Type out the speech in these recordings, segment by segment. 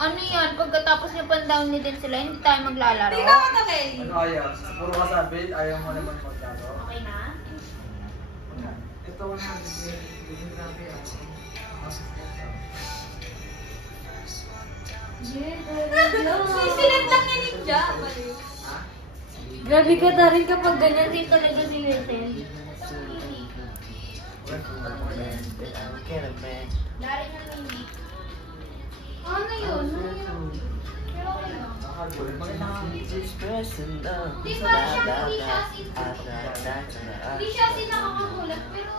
Ano yan? Pagkatapos niya pan-down ni din sila, hindi tayo maglalaro. Hindi ka matagay. Ano ayaw? Puro ka sabi, ayaw mo naman maglaro. Okay na? Ito na, hindi grabe ako. Sisilat lang ni Ninja. Grabe ka na rin kapag ganyan din talaga si Wilson. Dari na hindi. Ano yun? Pero okay lang. Di ba hindi siya nakakagulat, pero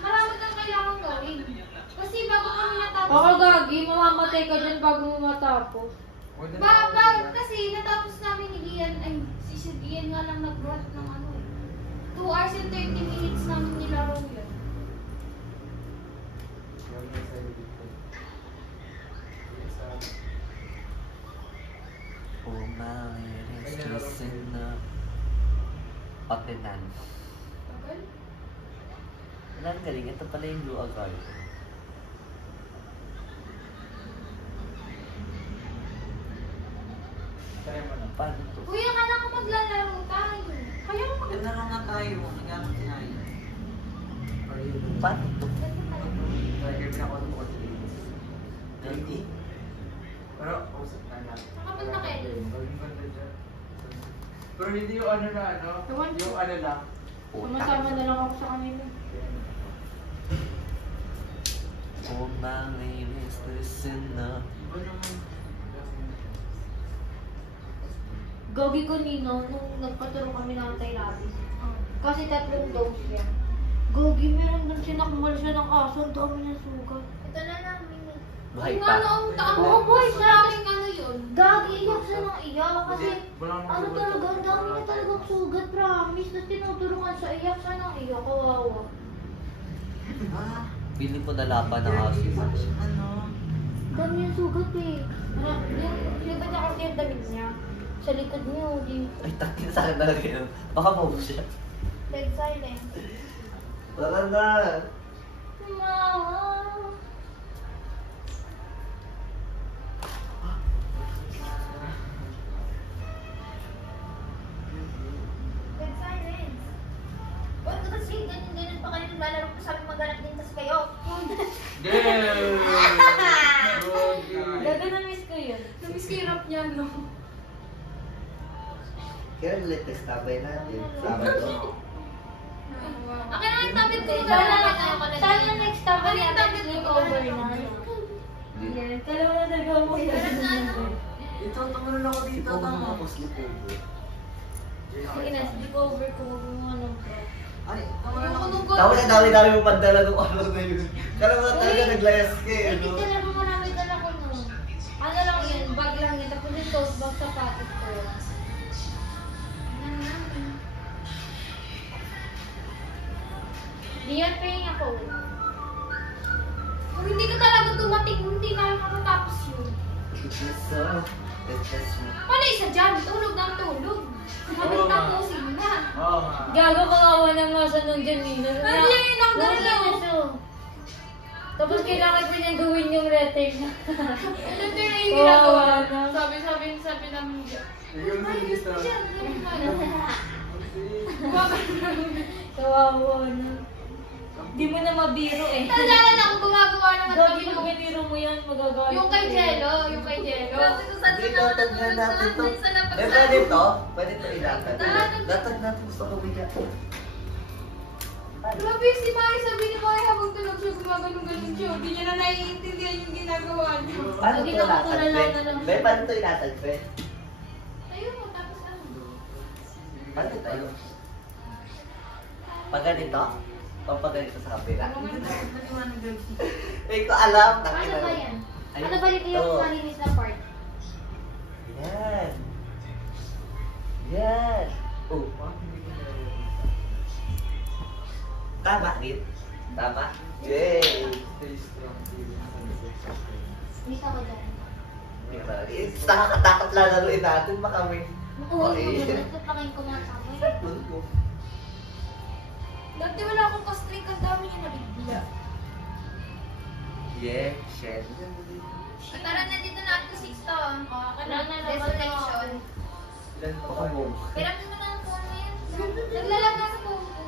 marami kang kailangan gawin. Kasi bago kami natapos. Ako gagi, mamamatay ka dyan bago mo matapos. Kasi natapos namin ni Gian, ay si Gian nga lang nag-brought ng ano eh. 2 hours and 30 minutes namin nilaro yun. Patinan. Okay? Wala ang galing. Ito pala yung blue agar. Paano to? Kuya, akala ko maglalaro tayo. Kaya mo mag- Naglaro nga tayo, nagamit tayo. Paano to? Kaya pinakot ko Galing. Pero, usap na lang. Nakapag na kayo. Maging ganda dyan. Pero hindi yung ano na ano, yung ano lang. Sumasama na lang ako sa kanila. Oh, my name is listener. Iba naman. Gagi ko nino, nung nagpaturo kami ng anti-rabies. Kasi 3 dose yan. Gagi, meron doon sinakmal siya ng aso. Ang dami ng sugat. Ito na lang, Mimi. Buhay Kung pa. ano ang tao Oo, boy, sa akin ano yun? Gagi, iyak siya ng iyak. Kasi Wala namang ano sugat. talaga, ang dami na talagang sugat. Promise na tinuturukan siya. Iyak siya ng iyak. Kawawa. Ah, Piling ko nalaban ng aso. ano? Dami yung sugat eh. Yung sugat niya kasi yung damit niya. Sa likod niya, di. Ay, takin sa akin talaga yun. Baka maubos siya. Dead silence. Wala na. Mama. Dead silence. Huwag kasi ganyan pa kayo naglalaro ko sabi maghanap din tas kayo. Damn! Gaga na-miss ko yun. Namiss ko yung rap niya, no? Kaya latest tabay natin. Sabado. Akin na yung tablet ko. Sana next time Ano yung tablet natin ko? over na. Yes, kala mo na nagawa mo yan. Ito, tumalun ako Si dito. Pogo tama. mga sleep over. Sige na, sleep over ko. Huwag mo ano bro. Ay, Yung kunog ko. Tapos ang dami-dami mo pandala nung ano na yun. Kala mo talaga naglayas ka eh. Hindi Ano? talaga mo namin dala ko no. Ano lang yun, bag lang yun. Tapos yung tote bag sa packet ko. Di yan paying ako. Kung hindi ka talaga dumating, hindi na matatapos yun. So, that's me. Paano isa dyan? Tulog ng tulog. Mabilis Oo nga. tapusin na. Oo nga. Gago kawawa ng masa nun dyan nila. Ano yan? Ang galaw. Tapos kailangan pa niyang gawin yung retake na. Ito na yung Oo, ginagawa. ano? Sabi namin dyan. Yung release na. Dyan, Kawawa na. Di mo na mabiro eh. Tandaan na ako gumagawa naman Gagi kami pag ng- biniro mo yan, magagawa. Yung kay Jello, yung kay Jello. Dito, tag na natin to. Eh, pwede to? Pwede to ilatag. Latag natin gusto ko bigyan. Grabe, si Mari sabi ni Mari habang tulog siya gumaganong-ganon siya. Hindi niya na naiintindihan yung ginagawa niyo. Paano Lagi to nakatulala ilatag, na lang. Be, paano to ilatag, Be? Ayun mo, tapos ano? Paano tayo? Pag ganito? O pag ganito sa kapila? Hindi ko alam. Ano ba yan? Ayun, Ano ba yung ito. malinis na part? Yan. Yan. Oh, tama, Rit. Tama. Yay! Miss ako dyan. Diba? Nakakatakot lang laruin natin. Baka may... Oo, Okay. nagpapakin ko mga tama. Dati wala akong kastrik, ang dami niya nabigla. Yeah, shit. Tara na dito na Ilan pa Baka ba? mo. Piramin mo na ang phone mo yan. Naglalag na sa phone ko.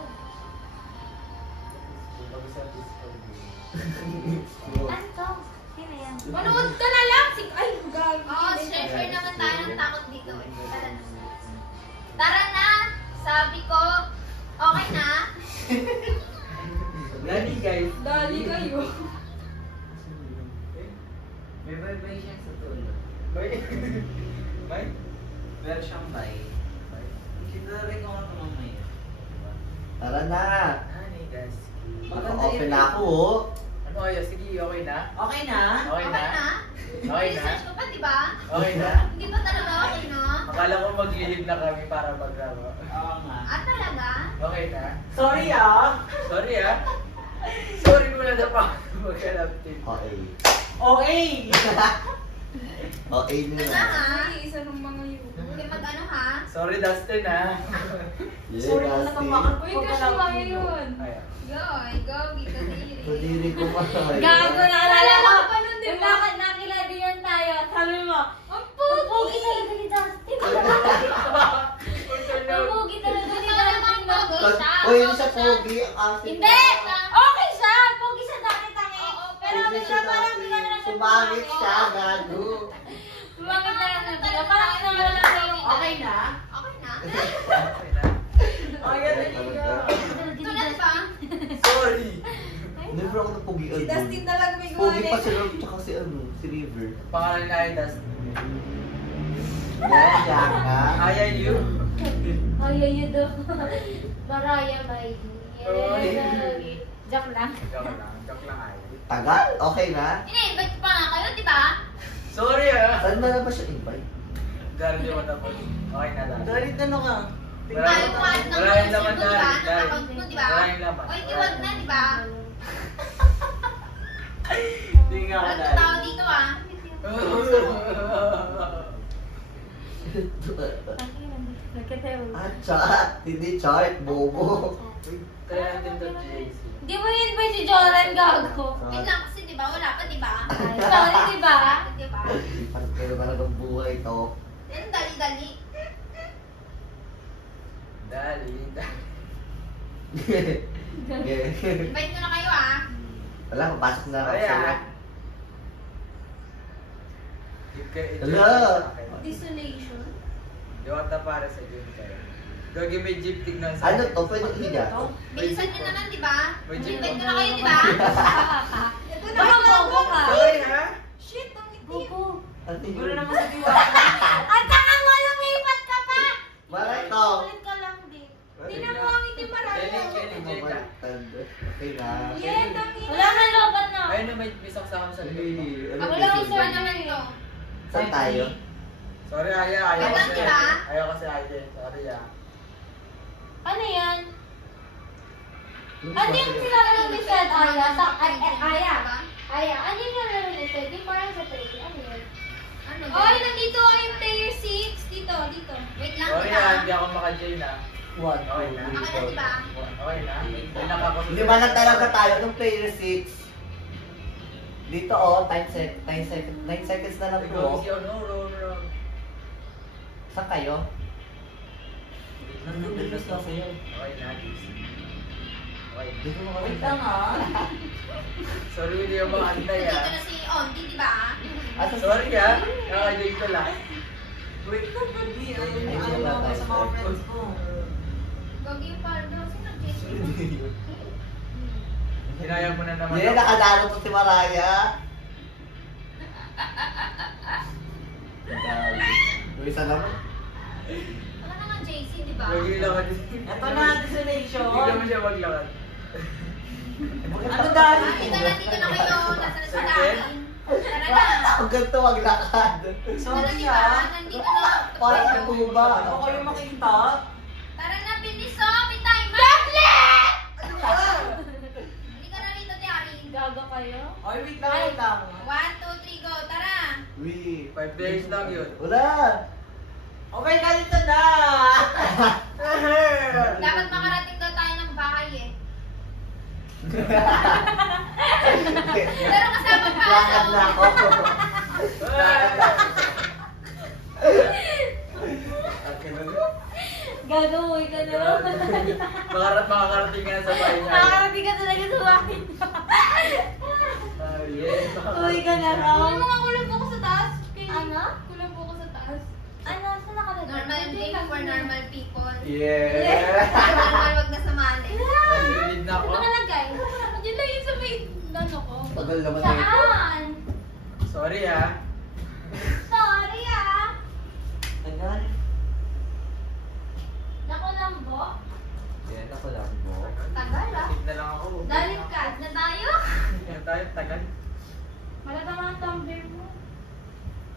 Ano to? Sino yan? Manood ka na lang! Ay, gagi. Oo, share naman tayo ng takot dito. Tara na. Tara na! Sabi ko, okay na? Dali guys. Dali kayo. May vibration sa tulog. May? Meron siyang bay. Sindarin ko nga ito mamaya. Tara na! Honey, guys. Maka-open na ako, oh. Ano kayo? Sige, okay na? Okay na? Okay Okay na? na? Okay na? Research ko pa, di ba? Okay na? Hindi pa talaga okay, no? Akala ko maglilib na kami para maglaro. Oo nga. Ah, talaga? Okay na? Sorry ah! Sorry ah. Sorry mo na pa mag-alap tip. Okay. Okay! Okay Ito nila. na, ha? Ay, isa ng mga yun. Hindi mag-ano, ha? Sorry Dustin ah. Yeah, Sorry na Dusty. napakan. Uy, crush mo nga yun. Ayan. Yoy, go, gitadiri. Kadiri ko pa. Gago, naalala ko. pa nun, di Yung ba? nakiladian tayo. Sabi mo, Ang pogi pugi! talaga ni Dustin. Ang pogi talaga ni Dustin. no? Uy, hindi siya pogi. Ang asin. Hindi! Okay siya! Pogi siya dati tangi. Pero Pogi bigla siya parang dati. bigla na lang siya Sumangit siya, gago. Sumangit na lang siya. Parang nawala na siya yung Okay na? Okay na? Okay na? Ayan, Tulad ba? Sorry! Hindi pa ako napogian. Si Dustin talaga may gawa Pogi na pa yun. si Rob, tsaka si ano, si River. Pangalan na ay Dustin. Yan, yan ka. Aya you. Ay, daw. Maraya, may. Oy. Joke lang. Joke lang. Joke lang ay. Tagal? Okay na? Ini-invite pa nga kayo, di ba? Sorry ah. Saan na ba siya invite? Dari mo tapos. Okay na Dustin. Dalit ano ka? Tayo kumain ng Wala yung laman mo, di ba? Dari. Ng account mo, di ba? Wala yung laman. O, hindi wag na, di ba? Hindi nga ka Walang tao dito, ah. Ah, chat. Hindi chart, bobo. Kaya natin to JC. Di mo invite si Joran, gago. Wait lang, kasi di ba? Wala pa, di ba? Sorry, di ba? Di ba? Parang kayo talagang buhay to. Yan, dali-dali. Dali. Invite ko na kayo, ah. Wala, papasok na ako Kaya. sa'yo. Hello. Hello. Desolation. Diwata para sa game kayo. Gagi may jeep tignan sa Ano to? Pwede higa to? Bilisan nyo naman, di ba? May jeep Invite ko ko. na kayo, di ba? Ito na Baka nga bobo ka. Sorry ha? Shit, ang itim. Bobo. Ang Siguro tingin. naman sa Diwata. At saka mo, lumipat ka pa! Malay to. Ulit ka lang din. Tingnan mo ang itim marami. Jenny, Jenny. Okay na. Yes, ang itim. Wala na lobat na. Ayun na may saksama sa likod mo. Ano Ako ba lang yun? isa naman to. Saan tayo? Sorry Aya, ayaw Wala, kasi. diba? Ayaw kasi Aya. Sorry ah. Ano yan? Ano yung sinabi ng Michelle? Aya? Aya? Aya? Ano yung sinabi ng Michelle? Di parang sa play. Ano yun? Ano? Oy, nandito yung player 6. Dito, dito. Wait lang, Sorry kita. ah, hindi ako maka-join ah. One, Okay na. two, Ako na, three, di ba? Okay na? Ilang ako sa Lima na talaga tayo nung player 6. Dito oh, 9 seconds na lang Ikaw po. si ano, Ron. Saan kayo? Nandun na kayo. Okay na, JC. Okay. Dito mo kami. Wait lang ah. Sorry, hindi ako makantay Dito ah. na si Onti, di ba? Sorry ah, naka-join ko lang. Wait, hindi. Ano ba tayo sa mga friends ko? Gagi yung pardo. Sino nag-check? Hinayang mo na naman. Hindi na nakalaro to si Maraya. Uy, isa naman. Wala na nga JC, di ba? Gagi lang ako. Ito na, desolation. Hindi mo siya maglakad. Ano dahil? Dito na kayo. Nasa na sa daan. Tara na. Ang ganito maglakad. Tara, di ba? Nandito na. Parang katuba. Ako kayo makikita? Tara na, bilis oh. May timer. Tablet! Hindi ka na rito, Tiari. Gago kayo? Ay, wait lang. 1, 2, 3, go. Tara. Uy. 5 days lang yun. Wala. Okay, ganito na! Dapat makarating daw tayo ng bahay eh. Pero kasama pa Lakad na ako. Okay. Gagawin ka na. Makakarating ka na sa bahay niya. Nakakarating ka talaga sa bahay. Yes. Uy ka na raw. Ano mga kulang po ko sa taas? Ano? Kulang po ko sa taas. Ano? Saan nakalagay? Normal day for normal people. Yeah. Normal, wag na sumali. Nalilid na ako. Ano nakalagay? Yun lang yun sa may ano ko. Tagal naman na ito. Saan? Sorry ah. Sorry ah. Tagal. Naku lambo. Yan ako lang po. Tagal ah. Sit na lang ako. Dalit ka. Na tayo? Yan tayo, tagal. Malatama ang tumbler mo.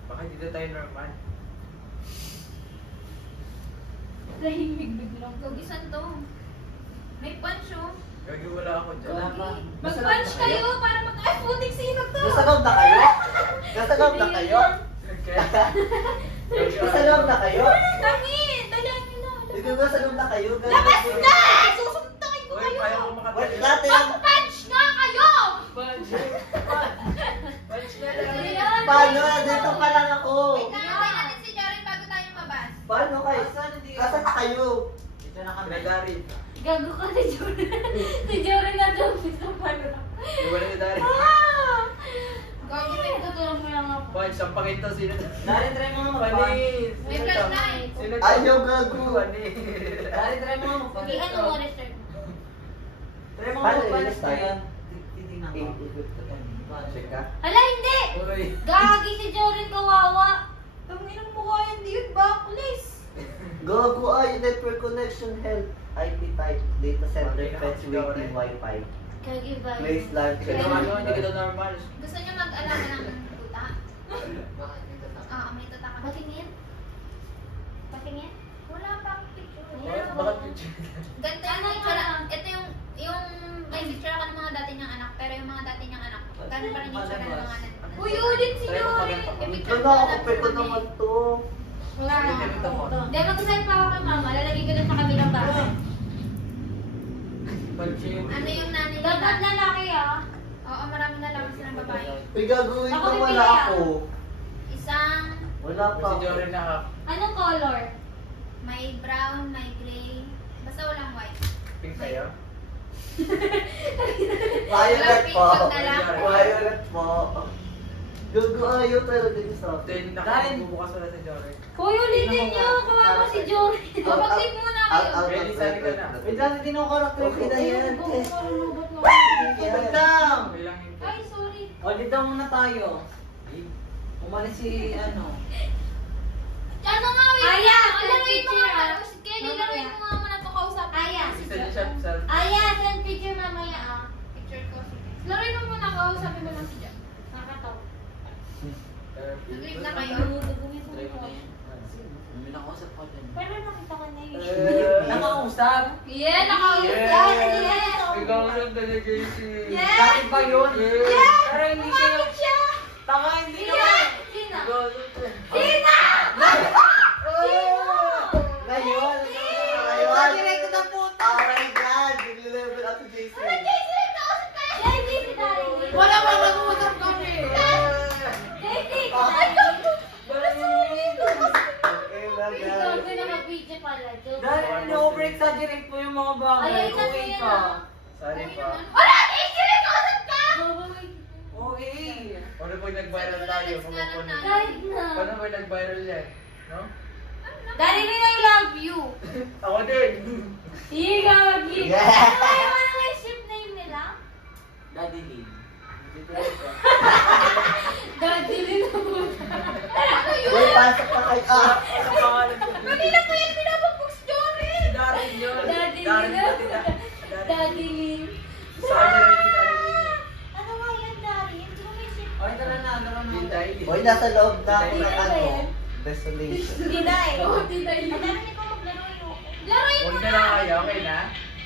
Bakit dito tayo normal? Tahimik biglang. Gugisan to. May punch oh. Gagi wala ako dyan. Wala pa. Mag-punch kayo para mag-ay, putik sino to? Nasa loob na kayo? Nasa loob na kayo? Okay. Nasa loob na kayo? Tangin! Dalan nyo na. Hindi ba sa loob na kayo? Labas na! Susuntakin ko Uy, kayo! ayaw ko Wait, makatayo. dati lang. Mag-punch nga kayo! Punch. Punch na lang. Paano? Dito pa lang ako. Wait lang, antayin natin si Jory bago tayo mabas. Paano kayo? Kasan kayo? Dito na kami. Nagari. Gago ka si Jory. Si Jory na daw. Gusto pa na. Iwala ni Dari. Gogi, may Tutulong mo lang ako. Punch, sampangin to. Sino to? Dari, try mo nga magpan. Panis. May Sino to? flashlight. Sino to? Ayaw gago. Panis. Dari, try mo nga magpan. Hindi, ano mo restart mo? Try mo nga Paano magpan. i-restart? Ayan. Titignan ko. Check ka. Hala, hindi! Uy. Gagi si Jory, kawawa. Tanginang mukha yan, dude. Backlis. Gago ay network connection help. IP type data center Okay, fetch waiting Wi-Fi. Gagi ba? Place large Kaya ano, hindi ka daw normal. Gusto niyo mag-alaga ng puta? Oo, may tuta ka. Patingin? Patingin? Wala pa akong picture. Bakit picture? Ganito yung picture. Ito yung may picture ako ng mga dati niyang anak. Pero yung mga dati niyang anak, ganun pa rin yung picture ng mga anak. Uy, ulit si Try mo Jory. maganda. May Ito picture na ko ako, na ko naman to. Wala na. Sige, ito mo. Hindi, mag-send pa ako kay mama. Lalagay ko na sa kabilang bahay. Punch yun. Ano yung nanay Dapat nila? lalaki ah. Oo, marami na lang silang babae. Uy, gagawin Ako ko pipili wala ah. ako. Isang Wala pa Si ako. Jory na ha. Anong color? may brown, may gray. Basta walang white. Pink kayo? Violet po. Walang picture na lang. Violet po. Gago ayaw talaga niyo sa akin. Then, nakabubukas wala si Jory. Hoy, ulitin niyo. Kawawa si Jory. Mag-tip muna kayo. Ready, sali ka na. Wait lang, hindi na ako karakter. Okay na yan. Wait Wait lang. Bilangin ko. Ay, sorry. O, dito muna tayo. Umalis si ano. Ano nga, wait. Aya, Laruin mo picture, nga. ah. Kenny, laruin mo nga muna ito kausapin. Aya. Isa niya siya sa... Aya, send picture mamaya ah. Picture ko. Sige. Laruin mo muna kausapin mo lang si Jan. Nakakatawa. Nag-leave na kayo. Try ko na yan. May nakausap ko din. Pero nakita ko na yun. Nakausap? Yeah, nakausap. Yes! Ikaw lang talaga si... Yes! Dati pa yun? Yes! Pero hindi kayo. Bakit siya? Tama, hindi Sino? naman. Sino? Ikaw lang talaga. Sino? Ngayon, ngayon. Nag-direct na puta. Oh my God, nag-level up si Jason. Jay, si Dari. Wala ba nag-uusap kami? Jay, si Ah. Dari. Okay na, Ikaw guys. ko na mag-video pala. Joke. Dahil no-break sa direct po yung mga bagay. Ay, kasi Okay yan ka. ah. Sorry pa. Wala! Isiri ka! Kausap ka! Okay. Ano pag nag-viral tayo? Mapupunin. Kahit na. Paano pag nag-viral yan? No? Dari Rin, I love you. Ako din. Sige, mag-give. Yeah. Ay, ano nga yung ship name nila? Daddy Lee. Dito rin ka. Daddy Rin. Uy, pasok pa kayo. Ah! Ano pangalan ko? Kanina ko yan pinapag-book story! Si Darin yun. Daddy Darin Rin. pati na. Daddy Rin. Sa kanya rin si Darin yun. Ano nga yan, Dari? Hindi ko may ship. Okay, tara na. Tara na. Titay. Uy, nasa loob na ako Titay. ng ano. Desolation. Hindi eh. Oo, tita Ang yun. dami niyo pa maglaro yun. Laruin mo Huwag na! na lang kayo. Okay na?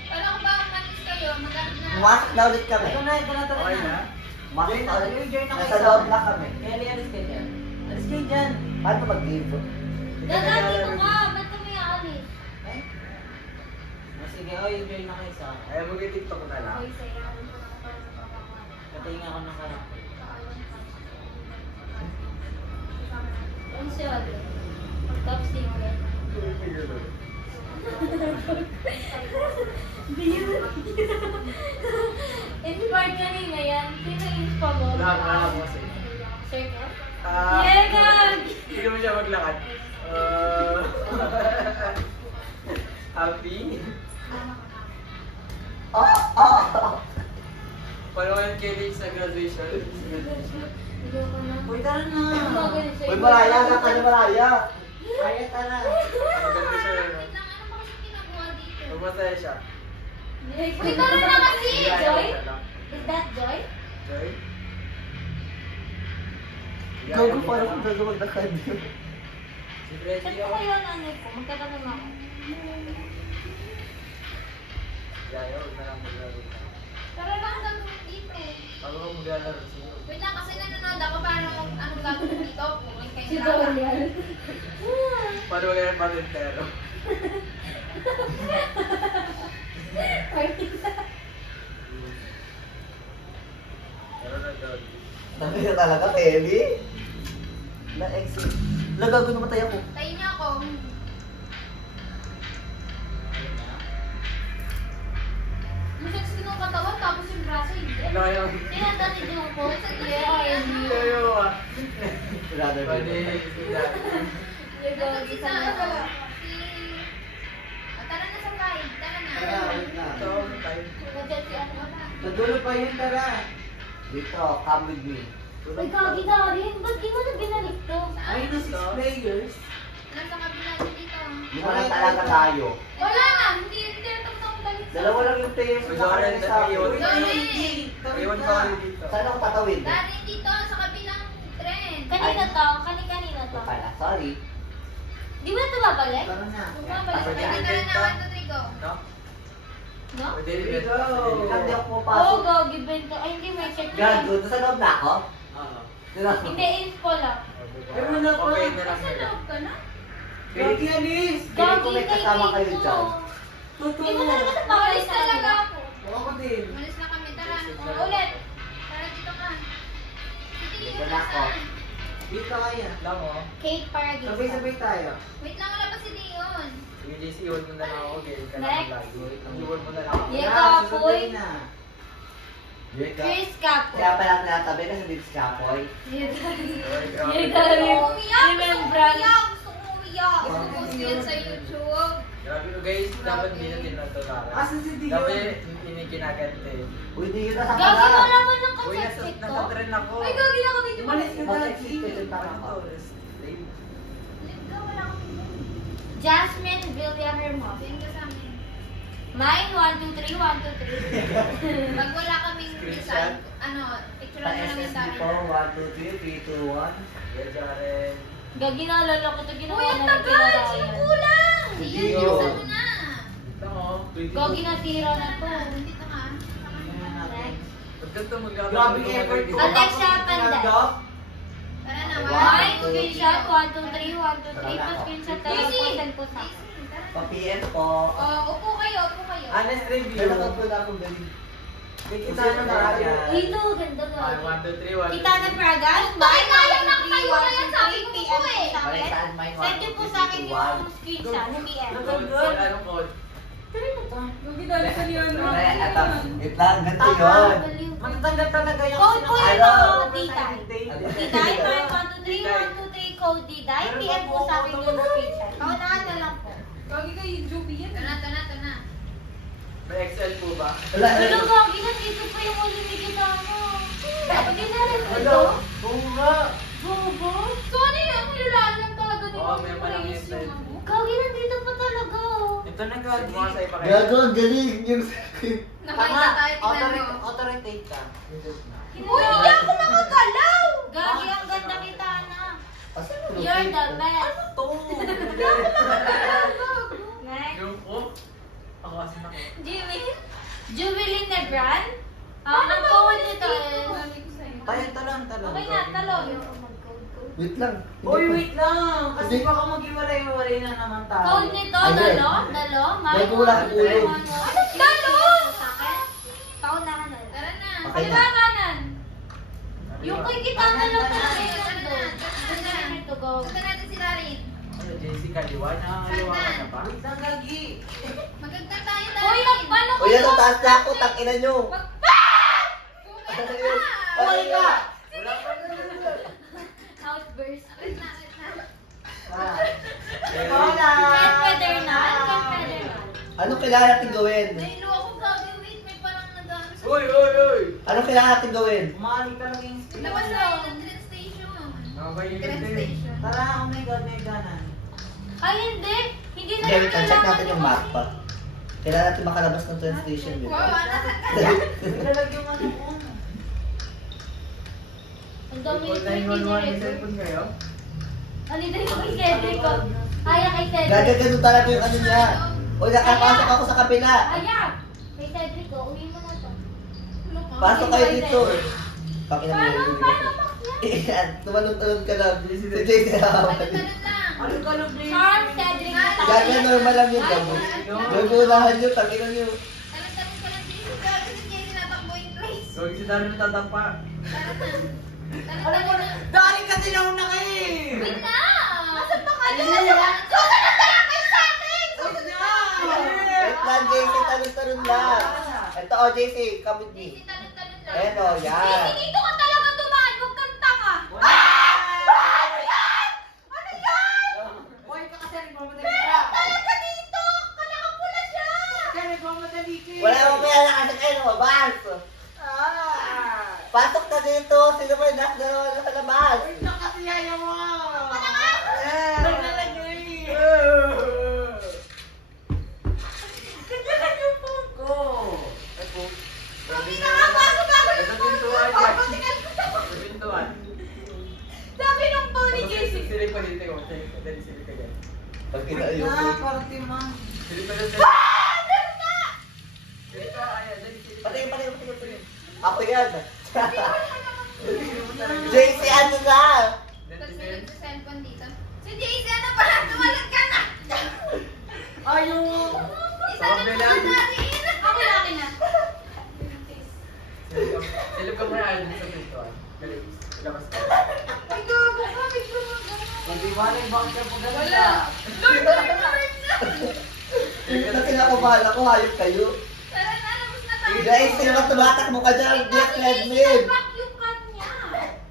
Wala ko ba umalis kayo? Magano na. Pumasok na ulit kami. Ito na, ito na, tara Okay na. na? Pumasok na ulit. Join na kayo Nasa sa loob akin. na kami. Kelly, alis kayo dyan. Alis kayo dyan. Paano mag-give? Dadami ko ka. Ba't kami aalis? Eh? Oh, sige, oy, join na kayo sa akin. Ayaw mag-tiktok na lang. Hoy, sayawan ko na para sa pagkakaman. Patayin ako ng karakter. Ang siya. Top singer. Hindi yun. Inspired kanina yan. Sino inspa mo? Wala mo kasi. Circle? Ah, Yeah, gag! Hindi mo siya maglakad. Happy? Paano kayo kilig sa graduation? Ayoko na. Uy, tara na. Uy, Maraya, naka na Maraya. Kaya tara. Maganda siya yun. Wait lang, ano ba kasi ginagawa dito? Magmasaya siya. Uy, tara na kasi! Joy? Is that Joy? Joy? Gago pa rin bago maglakad. Si Saan Freddy ko ako. kayo ang ano ko? Magtatanong ako. Yayo, huwag na lang maglaro. Tara lang ang gagawin dito. Bago ka maglalaro siya. Wait lang, kasi nanonood ako para anong gagawin dito. Pumunta kayo Si sa lahat. Dorian. Paano wala yung patintero? Meron na doon. Dami na talaga, Kelly. Na-exit. Nagago namatay ako. Tayo niyo ako. Yung sexy ng katawan, tapos yung braso hindi. Ano kayo? Tinatan ni Jungko. Yayo ah. Rather Pwede, than... Nandun si sa ano, si... Tara na sa live, tara na. Tara, wait lang. Ito, tayo. Nandiyan si ano na. Sa dulo pa yun, tara. Dito, come with me. Uy, kagi na rin. Ba't di mo na binalik to? Ayun na 6 players. Nasa kabila niyo dito. Di ba lang talaga tayo? Wala na, hindi tapos akong balik sa... Dalawa lang yung players So, na Doran, nakalagay sa akin. iwan Uy, ka. ayun, hindi. Kawit Iwan na. pa kayo dito. Saan ako tatawid? Dari dito, sa kabilang tren. Kanina to. Kanina to. Ito pala, sorry. Di ba ito babalik? Tara na. Bumabalik. Pagod Tara yan. na, 1, 2, 3, go. No? No? Pwede Here we rin. go. Hindi ako Oo, pumapasok. gagi bento. Ay, hindi may check. Gago, nasa loob na ako? Oo. Hindi, info lang. Ay, wala pa. Okay na lang Nasa nila. loob ka na? Gagi, alis. Feeling ko may kasama kayo dyan. Hindi mo talaga sa Umalis sa talaga kanila. ako. Ako din. Umalis na kami, tara. Ulit. Tara dito ka. Titingin Dito mo na ako. saan. Dito kaya. Lang oh. Kate Paragisa. Sabay-sabay tayo. Wait lang, wala pa si Leon. Sige JC, iwan mo na lang ako. Gawin ka Next. lang lagi. Iwan mo na lang ako. Yeah, Tara, kapoy. susunduin na. Chris Capo. Kaya pala natabi kasi dito si Chapoy. Ay, grabe. Yung dami. Umiyak! Gusto ko Remembrance. umiyak! Gusto ko umiyak! Gusto ko yan sa YouTube. Grabe ko guys, dapat hindi natin natularan. Asan si Dion? Dapat hindi kinaganti. Uy, di yun nasa Gagi, pala. wala mo ng Uy, concept ko. nasa trend ako. Ay, gagi na kami dito. Umalis ka na. Mag-exit ka dyan Ano ako. to? Slave. Wala kami dito. Jasmine Villahermosa. Send ka sa amin. Mine, 1, 2, 3, 1, 2, 3. Pag wala kaming Screenshot. result, ano, picture Sa mo lang yung SSD dami. ko, 1, 2, 3, 3, 2, 1. Yeah, Jaren. Gagi, naalala ko ito ginawa Uy, ang namin tagal! kina Sino Ryan. kulang? Si Iyan, Dio. bilisan mo na. Ito mo. Gagi, nasira na to. Nandito ka. Next. Pag ganito maglalaro. Grabe yung effort ko. Alexia Panday. Tara na, Mine, 1, 2, 3, screenshot, 1, 2, 3, 1, 2, 3. Pa screenshot tayo. Easy. Send po sa akin. Pa-PM po. Oh, upo kayo, upo kayo. Honest review. Pero kapag wala akong galing. Kita na tayo. Uy, ito, ganda Ah, gagi. 1, 2, 3, 1, 2, 3. Kitana Pragas, Bakit mine, nga lang 1, 2, 3, nakatayo na yan? 1, 2, Sabi 3, ko PM po po eh. sa akin. Balitaan, mine, Send niyo po sa akin yung screenshot, PM. Anong code? Tuloy na to. Eh, eto. Wait lang, ganito yun. Matatanda talaga yung Code po yun, Ano? Diday. Diday, mine, 1, 2, 3, 1, 2, 3, code Diday. PM po sa akin yung screenshot. Kaunahan na lang po. Ito na. May Excel po ba? Wala. Ano, gagi, nandito pa yung ulimig kitana. Hindi na rin ito. Oo nga. Bobo. So, ano yun? Nilalaan lang talaga ni Oo, may malang Praise yun. yung ano. Gagi, nandito pa talaga. Ito na Sige gagi. mga sa'yo pa kayo. Gago, ang galing yung Nakita tayo, tingnan mo. Auto-rotate ka. Uy, hindi ako makagalaw! Gagi, ang ganda kitana. Asan yung You're the location? best. To. Next. Yung po? Ako kasi na ko. Jimmy. Jubilin Nebran. Mag-code nito is... Tayo, talon. Okay na, talon. Wait lang. Uy, wait lang. Kasi Hindi. baka mag-iwalay-iwalay na naman tayo. Code nito, Ayun. dalo. Bago wala akong ulo. Ano, dalo? Paunahan na. Tara na. Okay na. Kaliwa kanan. Yung kay kita na lang Tara talaga na, yung tara na. nandun. Tara na. Ito, go. Punta natin si Rarin. Ano, J? JC kaliwa, nakakaliwa ka na ba? Wait lang, Gagi. Magagda tayo Hoy, paano O yan, ang taas na ako, tangina nyo. Uy ka! Wala pa na. Outburst. Wait na, wait na. Hola! Confederal. Confederal. Anong kailangan natin gawin? Nahilo ako, Gagi. Wait, may parang nagano sa... Uy, uy, uy! Anong kailangan natin gawin? Umali ka lang yung Labas tayo ng train station. Okay, yun Train din. station. Tara, oh my god, may ganan. Ay, hindi. Hindi na Hindi, wait lang, check natin yung mapa. Kailangan natin makalabas ng train station yun. Wow, nasan ka na? Ilalag yung ano ko. Ang dami Call yung 911, may record. cellphone kayo? Andito yung kay Cedric ko. Kaya kay Cedric. Gagagano talaga yung ano niya. O, nakapasok ako sa kabila. Ayan. Kay Cedric ko. Uwi mo na to. Pasok kayo dito. Pakina mo Paano? yung Paano? Iyan, tumalon-talon ka lang. Si JC na Talon-talon lang. Ano ka lang, Jay? Charm, Cedric na tayo. Gagawin normal lang yun, gabo. Gagawin nyo, tangina nyo. Talon-talon ka lang, JC. Gagi si JC natakbo yung place. Huwag si Darren natatampa. Talon-talon lang. Dali ka tinauna kayo eh! Wait na! Nasaan ba kayo? Ano na? Susunod na lang kayo sa akin! Wait na! Wait lang, JC, talon-talon lang. Ito, o, JC, come with me. JC, talon-talon lang. Ayan, o, yan. JC, dito ka talaga dumaan. Huwag kang tanga. Wala! Ano yan? Ano yan? Uy ka kasi, nagmamadali ka! Talaga dito! Kalakapula siya! Kaya nagmamadali ka eh! Wala mo kaya nakasakay kayo, lumabas. Pasok na dito, sino ba yung nasa sa labas? Wait lang kasi yaya mo! Ayan. Naglalagay! Naglalagay yung phone ko! Ako. Hindi na nga pasok ako Ito yung pintuan phone yan. ko. Pasigal ko. Sa pintuan. Sabi ng phone ni JC. Silip pa dito yung dali silip ka dyan. Pag Wait inaayos na, ko. parang timang. Silip pa dito. Silip ka, ayan, dali silip ka. Patingin. Ako yan. JC, ano na? Tapos may nagsa-cellphone dito. Si JC, ano pala? Tumalag ka na! Ayaw! Isa na naman natin! Ako laki na. Silip ka muna ayan sa pintuan. Galing. Labas ka. Ay, gago ka. May gumagano. Hindi ba rin bakit ka pag Wala. Lord, Lord, Lord na. Kasi nakubahan ako, hayop kayo. Tara na, labas na tayo. Guys, sino ba tumatakbo ka dyan? Hindi Si treadmill. vacuum ka niya.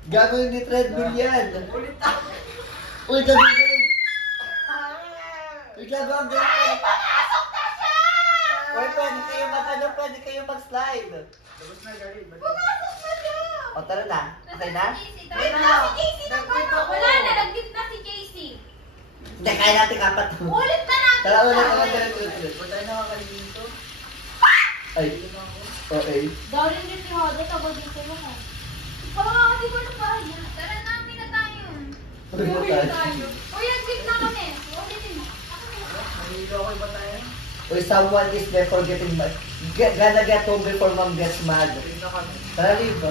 Gagawin ni treadmill yan. Ulit ako! Uy, gagawin. Uy, gagawin. Pasok na siya! Uy, pwede kayo mag-slide. Labas na, galing. Pumasok na siya! O, tara na. Okay na? Wait na, si JC na pala. Wala na, nag-git na si JC. Hindi, kaya natin kapat. Ulit na natin. Tara, ulit. Ba't tayo nakakalim dito? Ay, okay. Darin din si Hoda. Tabo dito mo ha. Oo, hindi ko na pa. Tara na, uwi na tayo. Uwi na tayo. Uy, nag-git na kami. Ulitin mo. Nahilo ko ba tayo? Uy, someone is there for getting mad. Gonna get home before mom gets mad. Tingnan kami. Tara, leave.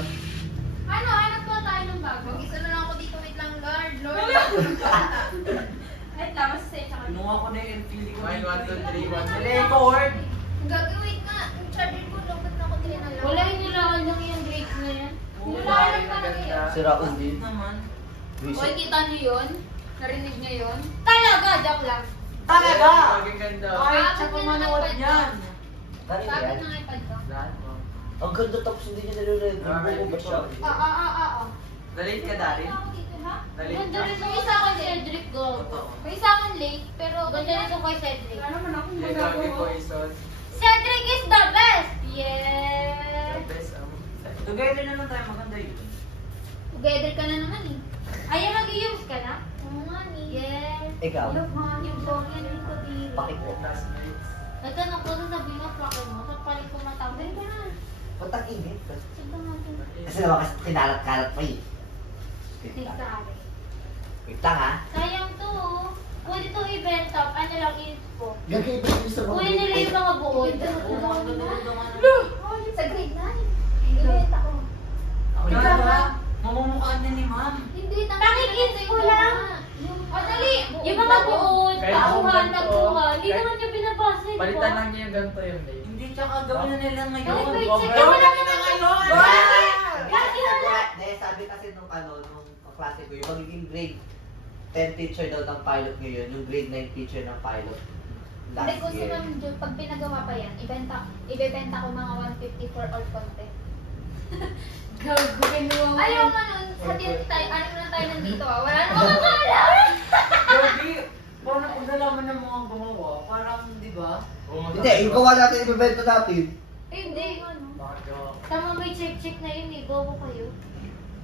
Ano, hanap po tayo ng bago. Mag-isa na lang ako dito. Wait lang, Lord. Lord. Wait lang, masasaya ka. Kinuha ko na yung feeling ko. Mine, 1, 2, 3, 1. Record! Gagawin nga. Yung charger ko, lupit na ako din na lang. Wala yung nilakan lang yung grades na yan. Wala lang talaga. Sira undi. Naman. Hoy, kita niyo yun? Narinig niyo yun? Talaga, joke lang. Talaga! Maging ganda. Kahit siya pa manood yan. Tara, Sabi yan. ng iPad ko. Lahat mo. Ang ganda tapos hindi niya nare-record. Bumo ba siya? Nalate ka, Darin? Ako dito, ha? Nalate Ganda ka? rin yung isa kay Cedric go. May isa akong late, pero Ganda rin yung kay Cedric. Yung gagi ko isos. Cedric is the best! The Yeah! best, Together na lang tayo, maganda yun. together ka na naman eh. Ayan, nag-use ka na? Oo nga ni. Yes! Ikaw? Yung song yan, yung kabiro. Pakiko. classmates. Nagtanong ko sa sabi mo, pakit mo. Sa paling kumatang. Dali ka na. Patang init. Sige natin. Kasi naman kasi kinalat-kalat pa eh. Wait Sige lang. ka, Ari. Wait lang ha. Sayang to. Pwede to event up. Ano lang info. Gagawin ba yung sa mga Kunin nila yung mga buod. Oo, ang ganda ng ano. Sa grade 9. Grade ako. Talaga? Mamamukhaan niya ni ma'am. Hindi, Pakikins ko lang. O, dali. Yung mga buod, Kahit tauhan, kung ganito, nagtuhan. Hindi kahit- naman niya binabasa. di ba? Palitan lang niya yung ganito yung late. Hindi, tsaka gawin na nila ngayon. Ay, wait, Gawin sige, wala na na ngayon! Bakit? Hindi, sabi kasi nung ano, nung kaklase ko, yung magiging grade 10 teacher daw ng pilot ngayon, yung grade 9 teacher ng pilot Hindi last gusto year. namin dyan, pag pinagawa pa yan, ibebenta ko mga 150 for all content. Ayaw mo nun, sa tayo, ano na tayo nandito wala namang kakala! Gabi, parang kung nalaman ng mga gumawa, parang, di ba? Hindi, yung gawa natin, ibibenta natin. Hindi. Bakit gawa? Tama, may check na yun eh. Bobo kayo.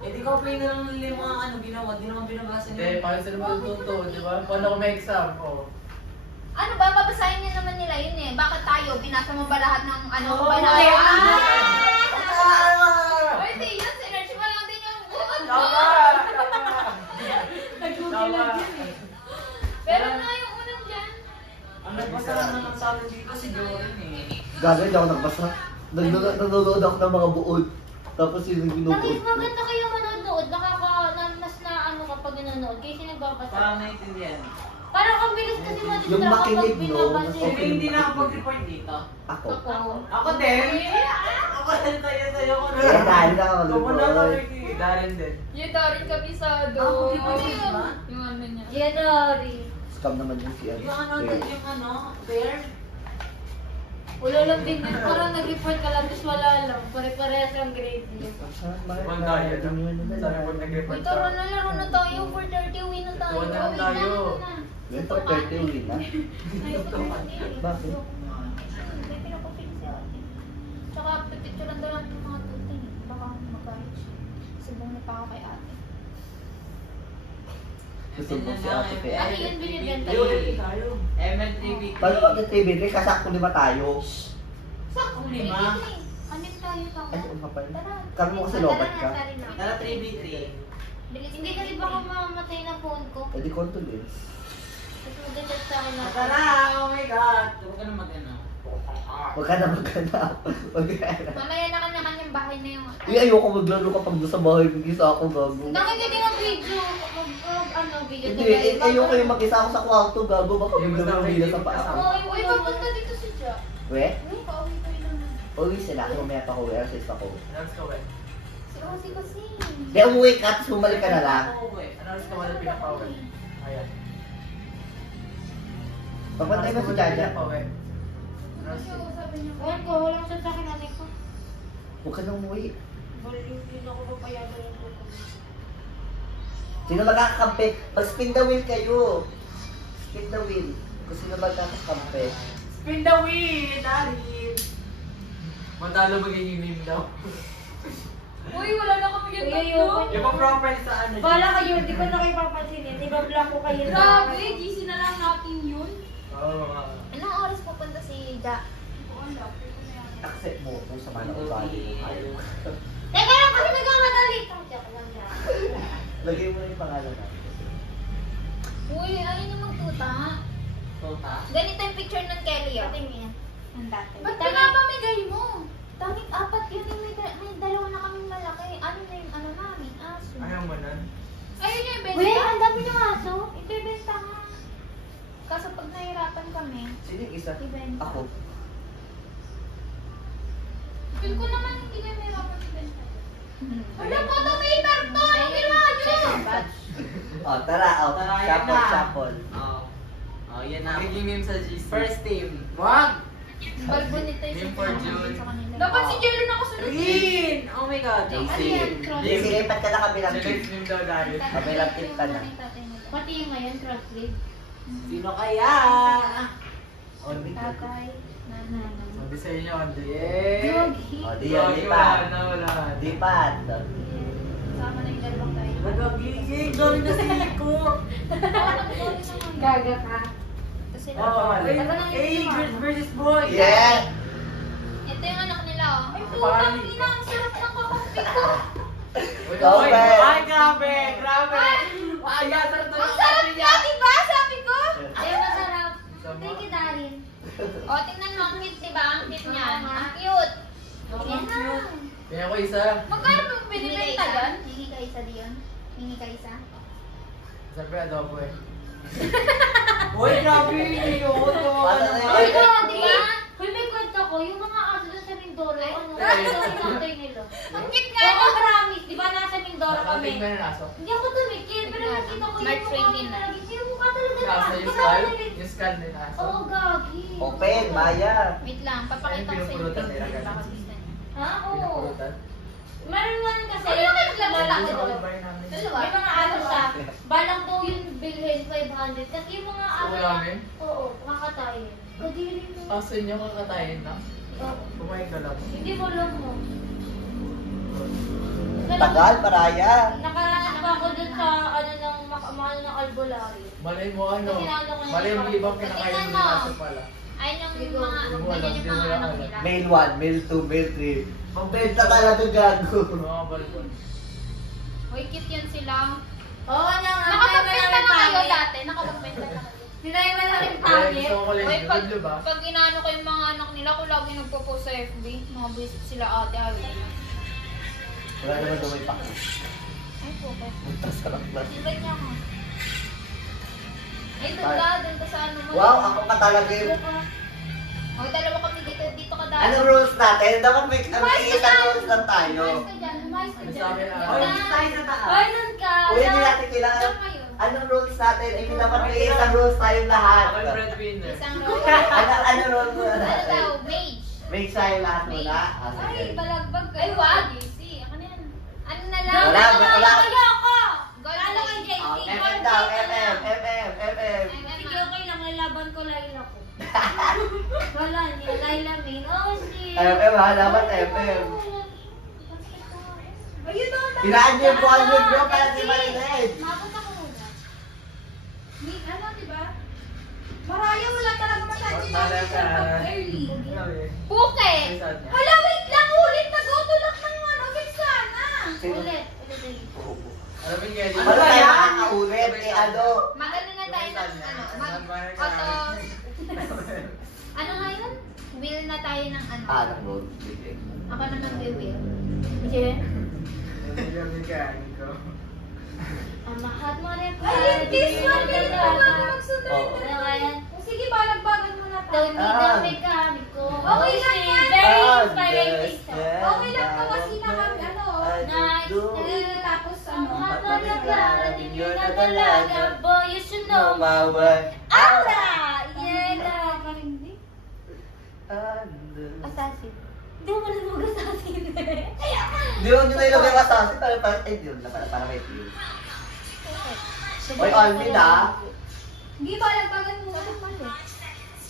Eh di ko pa yun na lang yung mga ginawa, di naman binabasa Hindi, niyo. paano sila matututo, di ba? Paano kung may exam? Oh. Ano ba, babasahin niya naman nila yun eh. Bakit tayo? Binasa mo ba lahat ng ano? Oo, ba na kaya Oy, di yun, sinerge mo lang din yung buod mo. Tama! Tama! Pero na yung unang dyan. Ang nagbasa lang naman sa atin dito si Jorin eh. Gagawin, hindi ako nagbasa. Nanonood ako ng mga buod. Tapos yun yung Bakit binubuod ko. maganda kayo manonood? Mas na ano kapag nanonood. Kasi nagbabasa. Parang naiintindihan. Parang ang bilis kasi Yung mag-distract kapag makinig, no? binabasa. Sino Okay. hindi nakapag-report dito? Ako. Ako din! Ako din tayo ko na. Eh, dahil na ako Kumunod mag-report. Darin din. Yung darin kabisado. Ako, Ano di yun? ba? Yung ano niya. January. Scam naman yung si Yung bear? Wala lang din yun. Parang nag-report ka lang, tapos wala lang. Pare-parehas ang grade niya. Ibang tayo, no? Sabi ko nag-report Uy, tara na, laro na tayo. 4:30, uwi na tayo. Uwi na tayo. Yung for 30 uwi na. Bakit? May pinapapili si ate. Tsaka pipicturean daw natin yung mga tuting. Baka magalit siya. Subong na pa ako kay ate. Gusto mo si ate kay Ano ate. yun binibenta tayo. ML3B. Paano pag nag-tribid? Kasakto 5 tayo. Sakong Ano lima. tayo tama? Ay, oo nga pala. Tara. Kami mo kasi lobat ka. Tara 3B3. Hindi kasi baka mamamatay na phone ko. Eh di condolence. Tapos mag-chat sa akin na. Tara! Oh my God! Huwag ka na mag-ano. Huwag ka na maghanap. Huwag ka na. Mamaya na kanya-kanyang bahay na yung... Ayoko maglaro kapag nasa bahay. Mag-isa ako gago. Dami ka din ang video. Video. Hindi, ayoko yung mag-isa ako sa kwarto gago. Baka bigla may bila sa paa. Uy, papunta dito si Ja. We? Uy, pauwi kayo naman. Uwi sila. Mamaya pa ko. Alas 6 ako. Announce ka ba? Si Rosie kasi. Hindi, umuwi ka. Tapos bumalik ka na lang. Announce ka wala pinapawin. Ayan. Papantay mo si Jaja. Announce ka. Sabi niya, Ewan ko, walang chat sa akin nanay ko. Huwag ka na umuwi. Hindi na ako papayagan ng photo. Sino magkakakampi? Pag spin the wheel kayo. Spin the wheel. Kung sino magkakakampi. Spin the wheel, Darin! Matalo magiging meme daw. uy, wala na kami yung Uy, tatlo. ayoko. Yung proper sa ano. Bala kayo, di ko na kayo papansinin. Iba-block ko kayo. Grabe, GC na lang natin yun. Oo nga. Anong oras pupunta si Ja? Accept mo kung sama na ugali mo kayo. Teka lang kasi nagkamadali. Joke lang dyan. Lagay mo na yung pangalan natin. Uy, ayun yung magtuta. Tota. Ganito yung picture ng Kelly, oh. Patingin. Ang dati. Ba't pinapamigay mo? Tangit apat yun, may dalawa na kaming malaki. Ano na yung ano namin, aso. Ayaw mo nun? Ayun yung Wait, benta. ang dami ng aso. Ibebenta nga. Kaso pag nahirapan kami, Sino yung isa? ibenta. Ako. Feel ko naman hindi na mahirapan ibenta. Wala po ito paper to! Anong ginawa nyo? Oh, tara. Oh, Tara, yan shuffle, na. shuffle. Oh, yan na. Magiging meme sa GC. First team. Wag! Balbo nito yung Meme for June. sa kanila. Dapat si Jello na kasunod. Green! Oh my God. JC. Ano yan? Cross. JC, lipat ka na kabilang Si team. next meme daw dahil. Kabilang team ka na. Pati yung ngayon, crossbreed. Sino kaya? On the Tatay, nanay. Sabi sa inyo, on the Yeah! Oh, di yan, lipat. Wala. Lipat. Sama na yung dalawang tayo. Nagagiging! Gawin na si Nico! Gaga ka. Kasi Oh, hey, girls versus boys! Yeah! ito yung anak nila, oh. Ay, Parang- putang ina, ang sarap ng kakampi ko. Okay. Ay, grabe! Grabe! Ay, yata na Ang sarap niya, diba? Sabi ko. Ay, masarap. Thank you, Darin. O, tingnan mo, ang cute, diba? Ang cute niyan. Ang cute. Yan na. Kaya ko isa. Magkano mo binibenta yan? Hingi ka isa diyon. Hingi ka isa. Sabi adobo eh. Uy, grabe! Yun! Ano na Ay, yun? ko, di ba? Kung may kwento ko, yung mga aso na sabi Mindoro. Ano? Ay. Ano tatay nila? Ang cute nga. Oo, promise. Di ba nasa Mindoro kami? Nakating na yung aso. Hindi ako tumikil, pero nakita ko yung March mukha 29. talaga. Yung mukha talaga na. Nasa yung skull? Yung skull din aso. Oo, gagi. Open, Maya. Wait lang, papakita ko sa inyo. Pinupulutan nila, Baka ganun. gusto niyo. Ha? Oo. Pinupulutan. Meron man kasi. Ano kayo naglalaro? Sa Dalawa. old bar namin. Dalawa? May mga ano siya. Balang daw yung bilhin 500. Kasi yung mga Sa ano. ulamin? Oo, kakatayin. Kadiri mo. Aso nyo kakatayin na? Oo. Kumain ka lang. Hindi mo alam mo. Tagal, Maraya. Nakahanap ako dun sa ano ng mahal ng albularyo. Malay mo ano? Kasi ano ko Malay mo yung ibang Tingnan kinakain mo. nila aso pala. Ayun Hindi yung ko- mga, hindi mo alam, ganyan hindi yung mo mga alam. anak nila. Mail 1, mail 2, mail 3. Magbenta ka na doon, gago. Mga balbon. Uy, cute yan sila. Oo, Nakapagbenta na kayo dati. Nakapagbenta na kayo. Sinay mo na rin Eh, pangit. gusto ko Uy, ulit pag, yun, di ba? pag inaano ko yung mga anak nila, ko lagi nagpo-post sa FB. Mga buwisit sila ate, hawi. Wala naman daw may pakis. Ay, focus. Buntas ka ng class. Invite niya ako. Ay, doon ka, doon ka sa ano mo. Wow, ako pa talaga yun. O, dalawa kami dito, dito ka dati. Anong rules natin? Dapat may isang rules lang tayo. Umayos ka dyan, umayos ka Ano dyan. sa akin, ah? Oy, tayo sa taas. Hoy, nun ka. Uy, hindi natin kailangan. Saan kayo? Anong rules natin? I mean, dapat may isang rules tayong lahat. Ako yung breadwinner. Isang roll. Ano rules muna Ano natin? daw? Mage. Make tayo lahat muna. Ah, Ay, sige. balagbag ka. Ay, wag. JC. Ako na yan. Ano na lang? Wala, wala. Ayoko. God Lalo kay bless. JC. Oh, MM daw, MM, MM, MM. Sige, okay lang. Lalaban ko Laila ko. Wala niya. Laila Min. Oh, si... MM ha, dapat MM. Ayun na. Hinaan niyo yung buwan niyo bro para di marinig. Mabot ako muna. Ano, diba? Maraya, wala talaga masyadong Wala ka. early. Ano eh? Puke. Ay, saan niya? Hala, wait lang, ulit. Nag-autolock ng ano, sana. Ulit. Ulit. Alam mo yung Kelly? Ano tayo makakaulit? Eh ano? Magano na tayo ng ano? Auto... Ano nga yun? Will na tayo ng ano? Ah, ng road. Sige. Ako naman will. Yeah. Hindi yung kain ko. Ang mahat mo rin pa. Ay, this one, ganun ka ba magsunod? Oo. Ano nga yan? Sige, balagbagan mo na Don't tayo. need a mekaniko. Okay lang yan. Very Ah, inspiring. yes, yes. Okay lang to kasi naman, ano, Nice. tapos Ang ano, mahat talaga. Din yun na talaga. Boy, you should know my word. aura. Yeah, na. Assassin. Hindi mo na mag-assassin eh. Di mo nyo na ilagay yung assassin para yun na para may feel. Oy, all mid ah. hindi balagbagan mo na.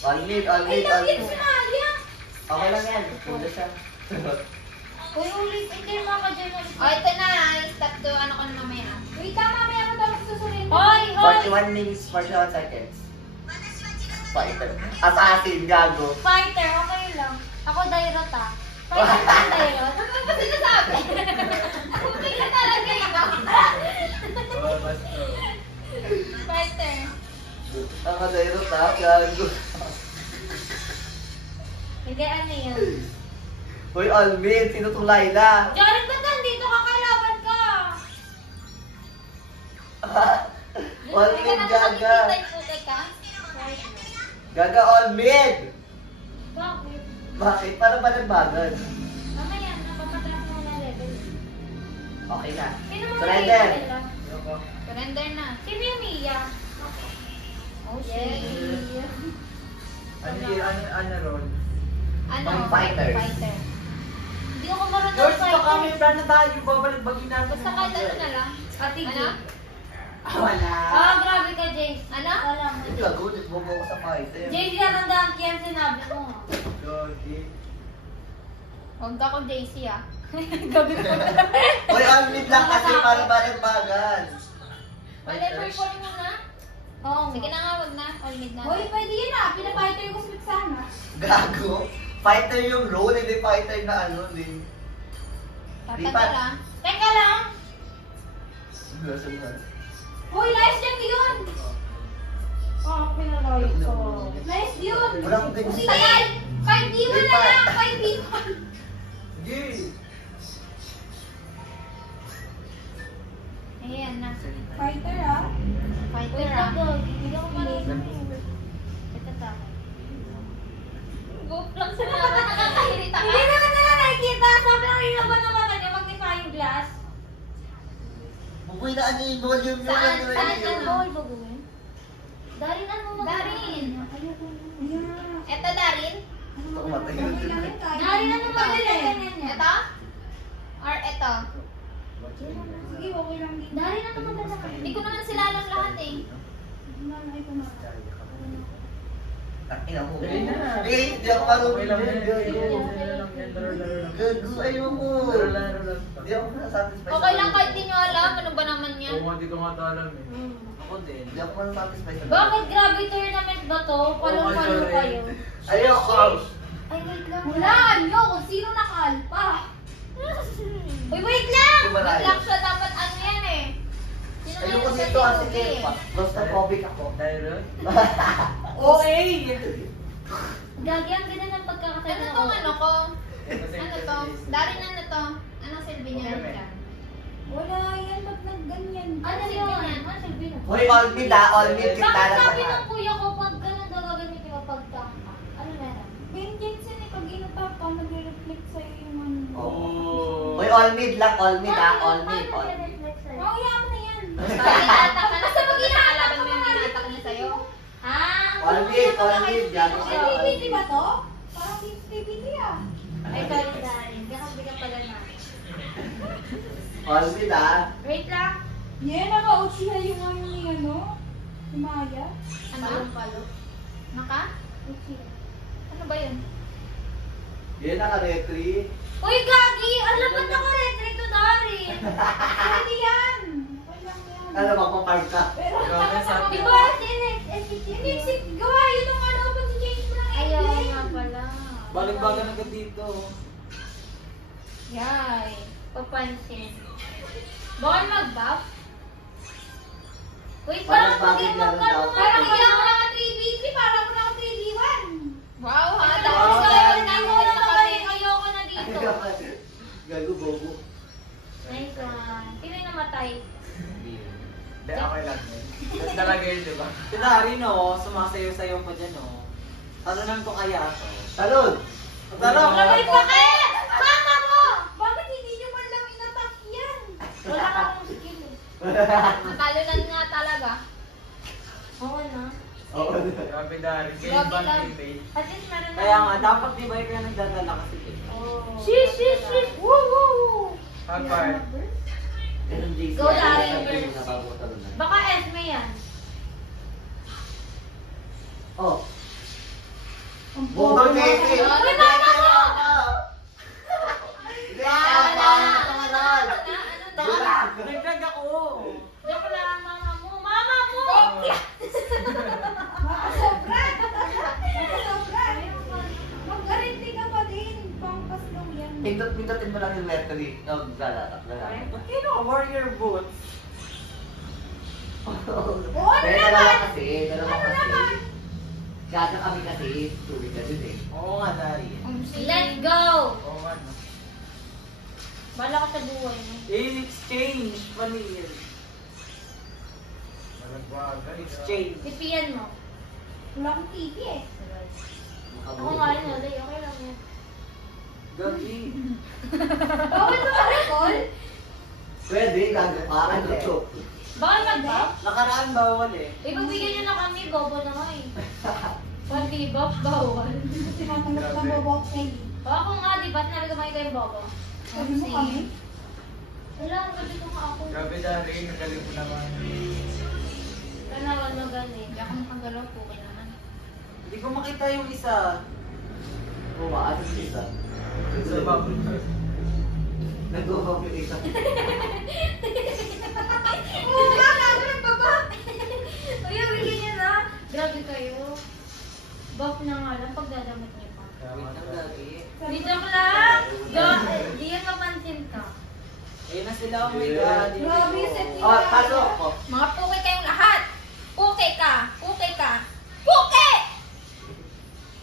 All mid, all Ay, mid, all nakit mid. si Malia. Okay lang yan. Pulo siya. Uy, ulit. Hindi mga dyan ulit. O, ito na. Stop to ano ko na mamaya. Wait lang, mamaya ko tapos susunod. Hoy, hoy. 41 minutes, 41 seconds. Fighter. Assassin, gago. Fighter, okay lang. Ako Dairot ah. Fighter ka Dairot. Ano ba sinasabi? Okay na talaga yun. Oh, basta. Fighter. Ang kadairot ha, gago. Hindi, ano yun? Uy, all mid, sino tong Laila? Jared, ba't nandito ka? Kailaban ka? All mid, gaga. Puke ka? Gaga, all mid. Bakit? Bakit? Para ba nagbagan? Mamaya, napapatras mo na level. Okay na. Sino mo Surrender. nila? Ayoko. Surrender na. Sino yung Mia? Oh, Yes. shit. Ano roll? Ano? Fighters. Fighter. Hindi ako marunong George, fighter. baka may plan na tayo. Babalik-bagin natin. Basta kahit ano na lang. Pati Ano? Wala. Ah, grabe ka, Jace. Ano? Wala mo. Hindi gago, nagbobo ko sa fighter. Jace, natandaan ko yan sinabi mo. Gogi. Huwag ka kong JC ah. Uy, all mid lang kasi para ba nagbagan? Wala, purple muna. Oo. Sige na nga, wag na. All mid na. Hoy, pwede yun ah. Pinapahito yung kusmit sana. Gago. Fighter yung role, hindi fighter na ano, hindi. Tatagal ah. Teka lang. Hoy, nice lang yun. Oh, pinalay ko. Nice yun. Wala akong ganyan. Sige, 5v1 na lang. 5v1. Sige! Ayan na. Fighter ah. Fighter Wait ah. lang, Gog. Hindi ako marunong. Ito sa akin. Go lang sa mga nakakahirita ka. Hindi naman Uy, na ano yung volume nyo? Saan? Ano Saan yun? yan? Bawal ba gawin? Darin, ano mo? Darin. Ayoko. Eto, Darin. Ito, matay na din. Darin, ano mo? Ito? Or ito? Sige, okay lang din. Darin, ano mo? Hindi ko naman sila alam lahat eh. Malaki ko na. Ina mo. Dali na. Eh, hindi ako marunong. Okay lang yan. Gago. Laro lang yan. Laro. Gago, ayoko. Laro lang. Hindi ako nasatisfied. Okay lang kahit di nyo alam. Ano ba naman yan? Oo, hindi ko nga ito alam eh. Ako din. Hindi ako nasatisfied. Bakit grabe tournament ba to? Palong-palo sorry. kayo. Ayoko. Ay, wait lang. Hulaan nyo kung sino nakalpa. Uy, wait lang! Di ba Wait tayo? lang siya. Dapat ano yan eh. Sino nga Ayoko yung dito kasi sabi Kepa. ko Claustrophobic ako. Dahil OA! Gagi, ang ganda ng eh? pagkakatayo Ano ng tong ano ko? ito sa Ano to? Darin ano to? Anong silbi niya? Okay. Wala yan, ba't nagganyan? Ano Silbi yun? niyan? Ano silbi na? Hoy, all mid ah. All mid. Kita Bakit na sabi lahat. ng kuya ko pag ganun daw gagamitin mo pagtangka? Ano meron? Ben Jensen eh, pag inatapa, nagre-reflect sa'yo yung ano. Oh. Hoy, all mid lang. All mid ah. All mid. Paano All mid. nire-reflect sa'yo? Mamaya mo na yan. Binatak ka na. Basta pag inakalaban mo yung binatak niya sa'yo. Ah, All mid. All mid. Gago Ay, siya. All PPT mid. ba to? Parang PPT ah. ay sorry, Darin. Bigyan pala na. All mid ah. Wait lang. Yeah, naka-uchiha yung ano ni ano? Si Maya. Ano? Palong-palo. Naka? Uchiha. Ano ba yun? Yan naka-retry. Uy, Gagi! Alam ba't naka-retry to, Darin? Pwede yan. Okay lang yan. Ano, magpapark ka. Pero Grabe, sabi Di ko. ba, SCT? hindi si gawa yun ang ano pag change mo ng Ayaw ending. nga pala. Balik-bagan agad dito. Yay. Papansin. Bawal mag-buff? Wait, Parang parang bagay pag ganun daw. Parang hindi ako naka 3v3, parang ako naka 3v1. Wow ha! Tapos Tapos ayoko gawin na, na ayoko sa na, kami. ayoko na dito. Gago, bobo. Nice one. Sino yung namatay? Hindi, okay lang yun. Yan talaga yun, di ba? Si Darin oh, sumasayo-sayo pa dyan oh. Talunan ko kaya to. Talon! Talon! Wait, bakit? Mama mo! Bakit hindi nyo man lang inattack yan? Wala ka akong skill eh. Natalunan nga talaga. Oo na. Oo. Grabe Darin. Game Grabe ban lang. teammate. At least meron na. Kaya nga, dapat di ba kaya nagdadala kasi dito? Oh. Shish, shish, shish! Woo, woo, woo! Hot fire. Ganun, JC. Go, Darin, Sabi girls. mo na bago talunan. Baka Esme yan. Oh. Ang Bobo, bobo. JC! Uy, mama ko! Nagdag ako! Joke lang, mama mo. Mama mo! Makasobra! Makasobra! Mag-guarantee ka pa din. Pangpas daw yan. Pindutin mo lang yung Mercury. No, lalatak. Ba't kayo warrior boots? Oo, ano Dalawa naman? kasi. Dalawa Ano kasi. naman? Gata kami kasi. Tubig na din eh. Oo nga, Darin. Let's go! Oo nga, no? Bala ka sa buhay mo. In exchange, panil. Malagwagan. Exchange. Sipian mo. Wala akong TV eh. Ako nga rin, Olay. Okay lang yan. Gabi. Bawal ba ka-recall? Pwede, gago ka. Ano to? Bawal mag-buff? Nakaraan bawal eh. Ipagbigyan nyo na kami, bobo na nga eh. Pag di-buff, bawal. Tinatanggap ng bobo eh. O ako nga, di ba? Sinabi ko ba kayong bobo? Sabi mo kami? Wala, gabi ko nga ako. Grabe Darin, nagaling mo naman. Kanawan magaling. Hindi ako makagalaw po, kaya naman. Hindi ko makita yung isa. Bumaas ang isa. Sa bubble. Nag-go yung isa. Oo nga, gago nagbaba! Uy, bigyan nyo na. Grabe kayo. Buff na nga lang pag dadamit niyo pa. Wait lang, Gabi. Di joke lang. Di yan mapansin ka. Ayun na sila, oh my God. Grabe yung set nila. Oh, pasok ko. Mga puke kayong lahat! Puke ka! Puke ka! Puke!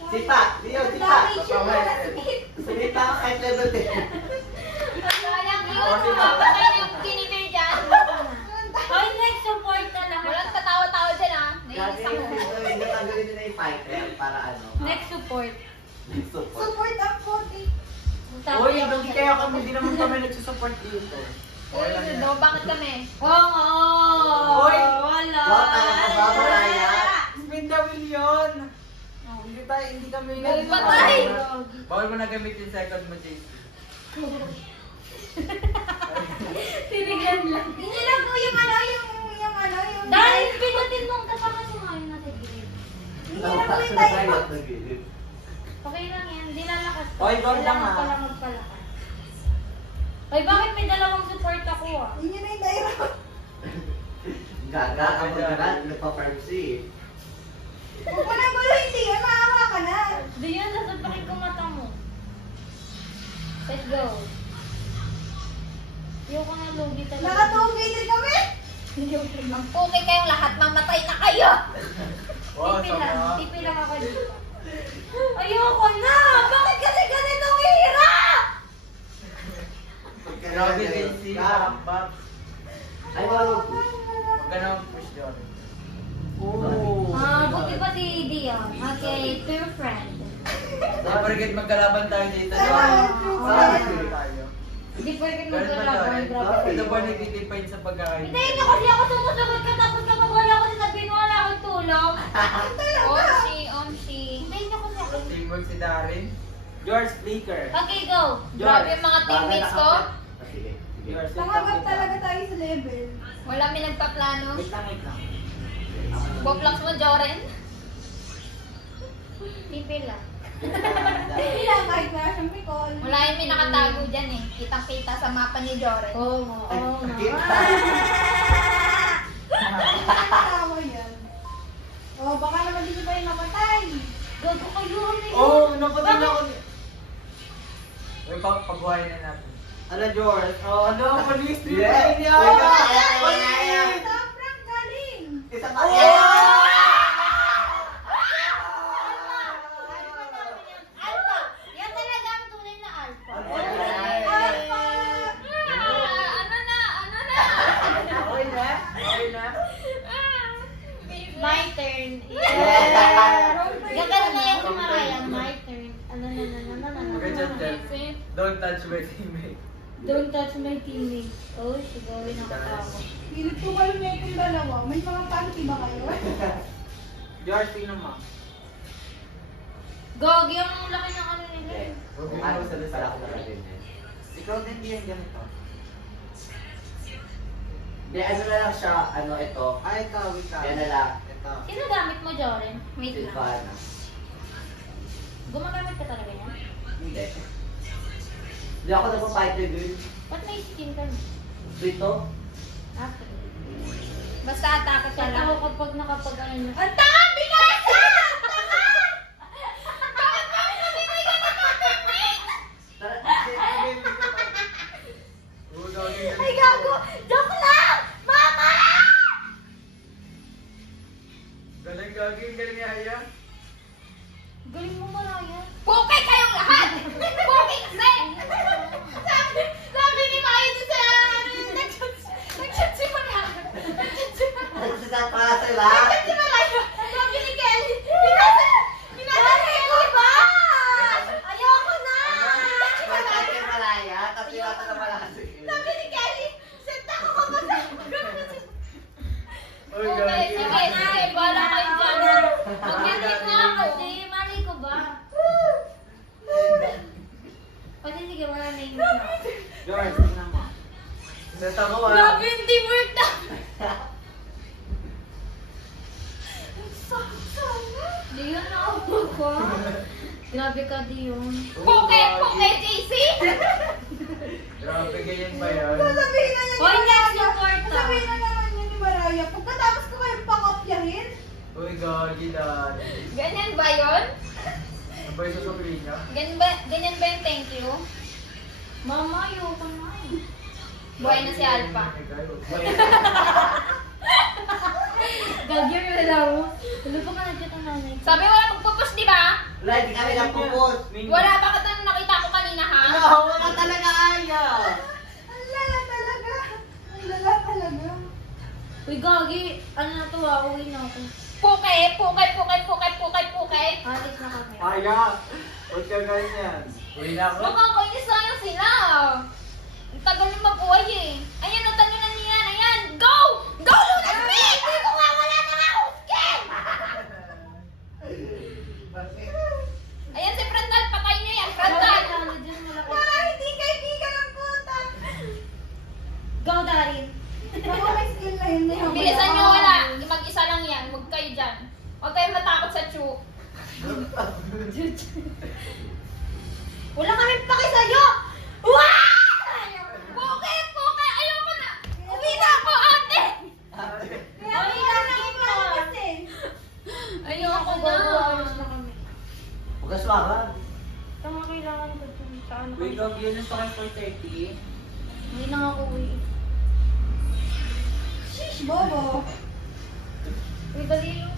Sipa! Dio, sipa! Damage yun na sakit. Sipa ka kahit level 10. Sayang yun! Mapapatay na yung kiniver dyan! Ay, next support na lahat. Walang katawa-tawa dyan ah! Grabe Nainis ako. yung natanggalin nila yung fighter para ano. Next support. Next support. Support ang konti. Uy, hindi kaya kami, hindi naman kami nagsusupport dito. Okay lang yan. Bakit kami? Oo! Hoy! Wala! Wala talaga ba, Maraya? Spin the wheel yun! Hindi kami Uy, patay! Bawal mo na gamitin second mo, JC. Tinigan lang. Hindi lang po yung Dahil pinutin mong kapakan mo ngayon nasa gilid. Okay lang yan, di lalakas. Oy, go lang, Kailangan ah. pala magpalakas. Ay, bakit may dalawang support ako ah? Gaga, ang pagkakat, nagpa-farmsy. Di yan, sasapakin ko mata mo. Let's go. Ayoko na lugi talaga. Ang puki kayong lahat, mamatay na kayo! Wow, Tipi lang, sama. tipi lang ako dito. Ayoko na! Bakit kasi ganitong hirap? Grabe, JC. Bak. Ay, wala. Huwag ka na push doon. Buti pa si Dion. Okay, true friend. Don't forget magkalaban tayo dito. Sorry. Tayo. Hindi pwede Ganun ba magkalaban. to? Grabe. Ito ba nagtitipay sa pagkain? Hintayin niyo kasi ako sumusagot ka tapos kapag wala ako sasabihin wala akong tulong. Omshi. Hintayin niyo kasi ako. Teamwork si Darin. George Flicker. Okay, go. Grabe yung mga teammates ko. Sige, sige. George, Pangagat talaga tayo sa level. Wala may nagpaplano. Wait lang. Boplox mo, Joren. Tipi lang. Hindi lang kahit na siyang Nicole. Wala yung may nakatago dyan eh. Kitang-kita sa mapa ni Joren. Oo, oo. Tama yan. Oh, baka naman dito pa yung napatay. Gago kayo. Oh, napatay na ako. Uy, pagbuhayin na natin. Ano, George? Oh, ano? Police trip Yes. pa niya. Yes. Top rank galing. Isa pa. Alpha. Yan talaga ang tunay na alpha. Alpha. Ano na? Okay na? Okay na? My turn. Yeah. Gagano na yan si Mariah. My turn. Ano na. Okay, Chantel. Don't touch my teammate. Don't touch my teammates. Oh, sigawin ako ako. Pilit ko kayo na itong dalawa. May mga panty ba kayo? George, tingnan mo. Gogi, ang laki ng ano nila. eh. Kung ano sa lusal ako na rin eh. Ikaw din yan ganito. Hindi, ano na lang siya, ano ito. Ay, ito, wait lang. Yan na lang. Ito. Sino gamit mo, Joren? Wait lang. Silvana. Gumagamit ka talaga yan? Hindi. Hindi ako nagpa-fighter girl. Ba't may skin ka? Dito. After. Basta atake ka Kasi lang. ako kapag nakapag-ano na. Ang tanga! Binasa! Ay, gago! Joke lang! Mama! Galing galing Yaya. Galing mo, Mariah. Puki kayong lahat! Puki kasi! Sabi ni Maya doon sa nag-chat si Mariah. Nagsasat para sila. Nag-chat si Mariah. Sabi ni Kelly. Binasa ko ba? Ayoko na! Nag-chat si Magkakit Mariah. kay Malaya, tapos yung ako na malakas. Sabi ni Kelly, senta ko ka ba sa... Uy, Okay, sige, bala kayo dyan. Mag-edit na ako. Kasi, mali ko ba? Kasi sige, wala na yung George, tingnan mo. Neta ko Grabe yung teamwork na. Diyon na ako ko. Grabe ka, Diyon. Puki, JC! Grabe, ganyan ba yan? Sasabihin na niya ni Hoy, next Mariah. support ah. Sasabihin na naman niya ni Mariah. Pagkatapos ko kayo pakopyahin. Uy, gagi dad. Ganyan ba yun? Ano ba yung sasabihin niya? Ganyan ba yung thank you? Mama, ayoko na. Buhay na si Alpha. Gagir na lang mo. Ano pa ka nagkita ng nanay ko? Sabi wala magpupush, di ba? Wala, hindi kami nagpupos. Wala ba ka tanong nakita ko kanina, ha? No, wala talaga ayaw. Ang lala talaga. Ang lala talaga. Uy, Gagi, ano na to ah, uwi na ako. Puki! Alis na kami. Aya! Huwag ka ganyan. Uwi na ako. Makakainis lang sila. Ang tagal niyo mag-uway eh. Ayan, o, talunan niya yan. Ayan, go! Go, Luna Smith! Hindi ko nga wala na nga huskin! Ayan si Frontal, patay niyo yan, Frontal! Para hindi kaibigan ang puta. Go, Darin. Baka may skill na yun. Bilisan niyo, wala. Mag-isa lang yan. Huwag kayo dyan. Huwag kayo matakot sa Chu. Wala kaming paki sa'yo! Puke! Puke! Ayoko na! Uwi na ako, ate! Kaya kailangan ko kasi. Ayoko Go, na. 2 hours na kami. Hugas makan. Tama, kailangan ko dun sa ano. Wait, Gogi, yun sa akin 4:30. Hindi na ako uwi. Shish, bobo. Uy, dali yung...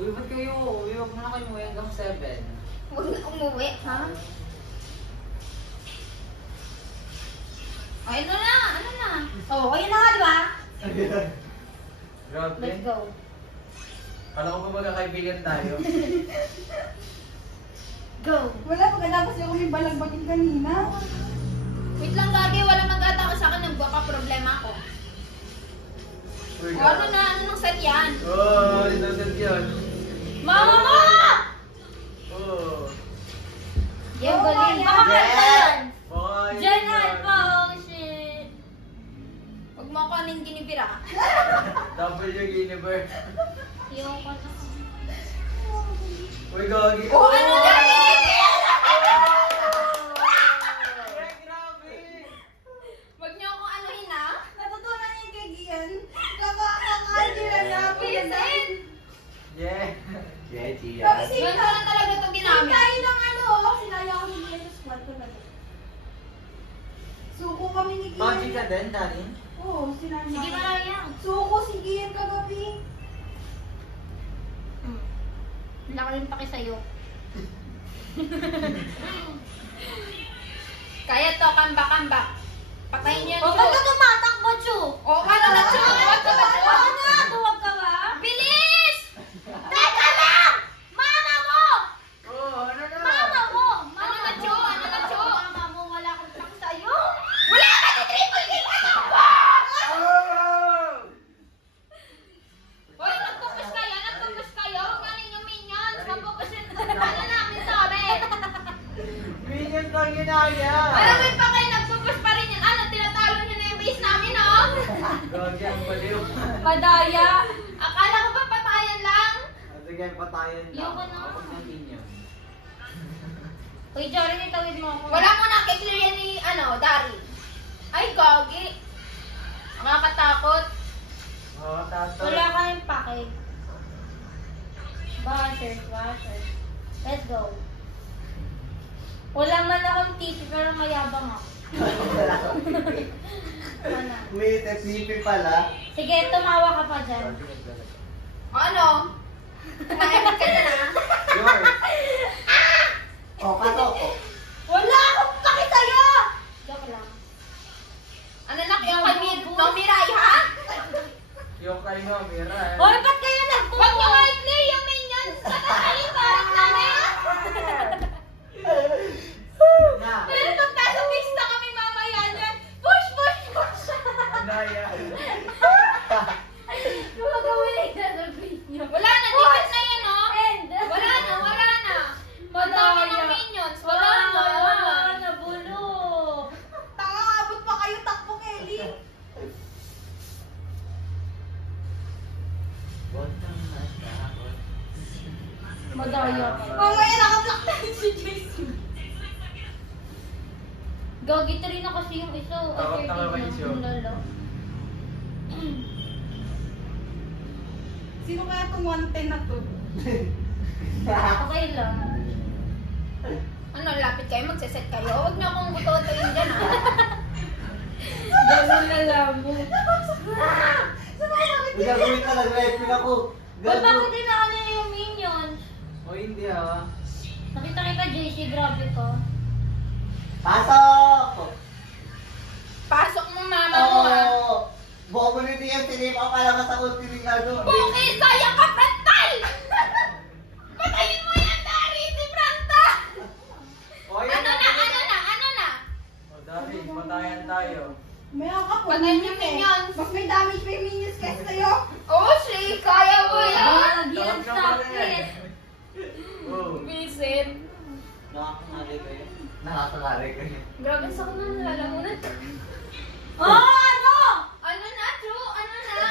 Uy, ba't kayo? Uy, huwag mo na kayo umuwi hanggang 7. Huwag na umuwi, ha? Ay, ano na? Ano na? Oh, ayun na nga, di ba? Grabe. Let's go. Kala ko ba magkakaibigan tayo? Go. Wala, pagkatapos yung may balagbagin kanina. Wait lang, Gagi. Wala mag-atake sa akin. Nagwaka-problema ako. Uy, O, ano na? Ano nung set yan? Oh, innocent yun. Mama mo! Oh. Yung Oh, galing. yeah. Baka kanta yan. Baka yun Diyan yun. Alpha, oh shit. Huwag mo ako aning ginibira. W Universe. Yung kanta. Uy, Gogi. O, ano na? Grabe. Huwag niyo akong anuhin, ha? Natutunan niya yung kay Gian. Nakakakali na namin. Vincent! Yeah. Yeah, Gia. Kami si Ganito na talaga ito ginamit. tayo ng ano, sinaya ko si Gian sa squad ko na. Suko kami ni Gian. Magic ka din, Darin? Oo, sinaya. Sige, marayang. Suko si Gian kagabi. Wala ka rin paki sa'yo. Kaya to, kamba-kamba. Patayin niyo O, yung ba't Chu. ka tumatakbo, Chu? O, ano na, Chu? Huwag ka ba, Chu? Tuwag ka ba? Bilis! Teka lang! Mama mo! Oh, ano na? Mama mo! Ano na, Chu? Ano na, Chu? Mama mo, wala akong paki sa'yo. Wala ka na triple kill! Ano ba? Oh! Hoy, nagpupus kayo? Nagpupus kayo? Huwag nga ninyo minions. Mapupusin ano namin sabi. Minions lang ginaya. Parang may pa kayo nagpupus pa rin yan. Ano, tinatalo nyo na yung base namin, oh? Gogi, ang baliw. Padaya. Akala ko ba patayan lang? Sige, patayan lang. Ayoko na. Ako ng minion. Uy, Jory, itawid mo ako. Wala mo na kay clear yan ni, Dari. Ay, gogi. Nakakatakot. Oh, tato. Wala ka rin paki. Washers. Let's go. Wala man akong titi, pero mayabang ako. Wala. May tesipi pala. Sige, tumawa ka pa dyan. O ano? Kumayamit ka na na. Yours. Oh, kato ko. Wala akong paki sa'yo! Joke lang. Ano na kayo kay Mirai, ha? Yung kay no, Mira. Hoy, ba't kayo nagpupo? Huwag niyo nga i-clear yung minions sa kakaling parang namin. Na! Pero magkasabix na kami mamaya dyan. Push! Naya. Gumagawin na sa video. Wala na, ticket na yan, oh. End. Wala na. Ang dami ng minions. Wala na. Nabulok. Tanga, abot pa kayo takbo, Kelly. Madaya ka. Mamaya naka-block tayo si Jason. Gagit rin na kasi yung isa. Tawag na nga kayo siya. Lalo. Sino kaya itong 110 na to? Okay lang. Ano, lapit kayo, magsiset kayo. Huwag niyo akong uto-utoin dyan, ha? Ganun na lang mo. May gagawin ka, nag-repping ako. Ba't Gago. bakit dinaan niya yung minions? O hindi ah. Nakita kita, JC, grabe ka. Pasok! Pasok mo, mama mo, ha? Oo. Bobo ni Tiyan, tinipa ka lang sa ultimate ano. Bukit, sayang ka, Frontal! Patayin mo yan, Dari, si Franta! Oh, Ano na? Matayan tayo. May ka po. Patay niyo minions. Mas may damage pa yung minions kaysa sa'yo. Oh, Shay, kaya mo yan! Nag-ian stop it. Oh. Visit. Nakakangari kayo. Nakakangari kayo. Grabe sa ko na nalalamunan. Oh, ano? Ano na, True? Ano na?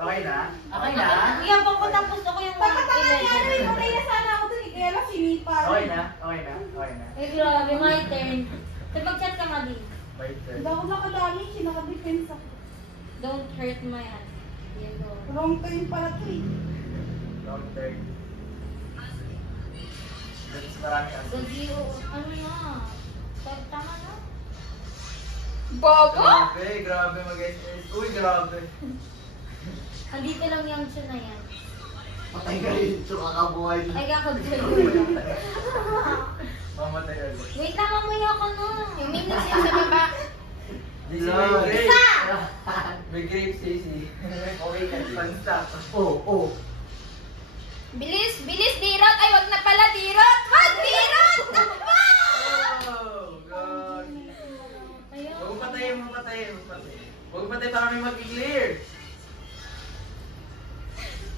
Okay na? Okay na? Kaya pa ko tapos ako yung Pagkatanga niya, ano, patay na sana ako dun. Kaya lang sinipan. Okay na? Okay na? Okay na? Eh, grabe, my turn. So, mag-chat ka nga din. My turn. Hindi ako nakadamage, naka-defense ako. Don't hurt my hand. Here you go. Wrong turn pala to eh. Long turn. That's maraming asin. Gagi, ano na? Tama na? Bobo? Grabe mag-SS. Uy, grabe. Andito lang yung siya na yan. Patay ka rin. So, kakabuhay. Ay, kakagay. Mamatay ulit. Wait lang, mamaya ka na. Yung minions yan sa baba. This is my grape. May grape, Stacy. Okay ka. Pan-stop. Oh. Bilis, dirot! Ay, wag na pala, dirot! Wag, dirot! Oh, God. Ayun. Huwag patayin. Huwag patayin para may mag-clear.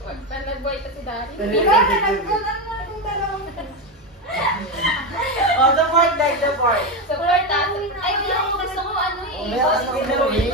Wag pala, boy, pa si Dari. Diba, nagkunan na kung dalawang Oh, the part. Support natin. Ay, hindi ako gusto ko ano eh. Meron Spin the wheel.